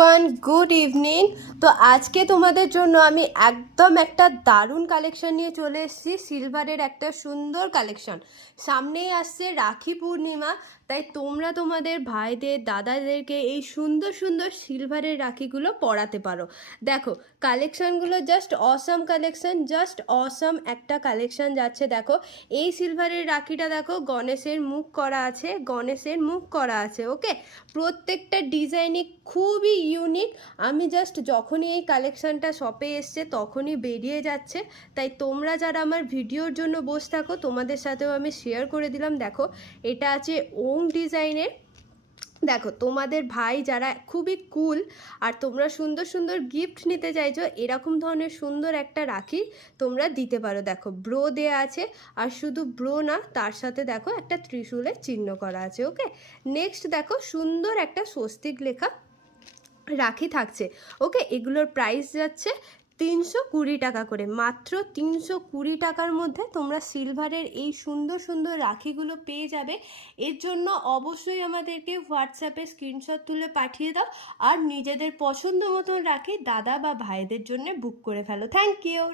Everyone, good evening. তো আজকে তোমাদের জন্য আমি একদম একটা দারুণ কালেকশন নিয়ে চলে এসেছি। সিলভারের একটা সুন্দর কালেকশন। সামনেই আসছে রাখি পূর্ণিমা, তাই তোমরা তোমাদের ভাইদের দাদাদেরকে এই সুন্দর সুন্দর সিলভারের রাখিগুলো পরাতে পারো। দেখো কালেকশনগুলো just awesome collection, just awesome একটা কালেকশন যাচ্ছে। দেখো এই সিলভারের রাখিটা দেখো, গণেশের মুখ করা আছে, গণেশের মুখ করা আছে। ওকে, প্রত্যেকটা ডিজাইনই খুবই ইউনিক। আমি জাস্ট যখনই এই কালেকশানটা শপে এসছে তখনই বেরিয়ে যাচ্ছে, তাই তোমরা যারা আমার ভিডিওর জন্য বসে থাকো তোমাদের সাথেও আমি শেয়ার করে দিলাম। দেখো এটা আছে ওম ডিজাইনের। দেখো তোমাদের ভাই যারা খুবই কুল আর তোমরা সুন্দর সুন্দর গিফট নিতে চাইছো, এরকম ধরনের সুন্দর একটা রাখি তোমরা দিতে পারো। দেখো ব্রো দেয়া আছে, আর শুধু ব্রো না, তার সাথে দেখো একটা ত্রিশূলের চিহ্ন করা আছে। ওকে, নেক্সট দেখো সুন্দর একটা স্বস্তিক লেখা রাখি থাকছে। ওকে, এগুলোর প্রাইস যাচ্ছে 320 টাকা করে। মাত্র 320 টাকার মধ্যে তোমরা সিলভারের এই সুন্দর সুন্দর রাখিগুলো পেয়ে যাবে। এর জন্য অবশ্যই আমাদেরকে হোয়াটসঅ্যাপে স্ক্রিনশট তুলে পাঠিয়ে দাও, আর নিজেদের পছন্দ মতন রাখি দাদা বা ভাইদের জন্য বুক করে ফেলো। Thank you.